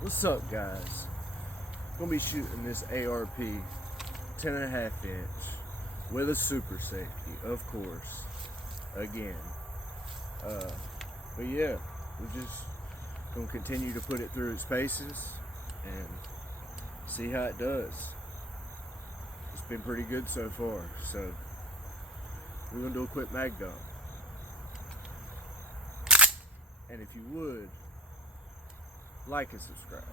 What's up, guys? Gonna be shooting this ARP 10.5 inch with a super safety, of course, again. But yeah, we're just gonna continue to put it through its paces and see how it does. It's been pretty good so far, so we're gonna do a quick mag dump. And if you would, like and subscribe.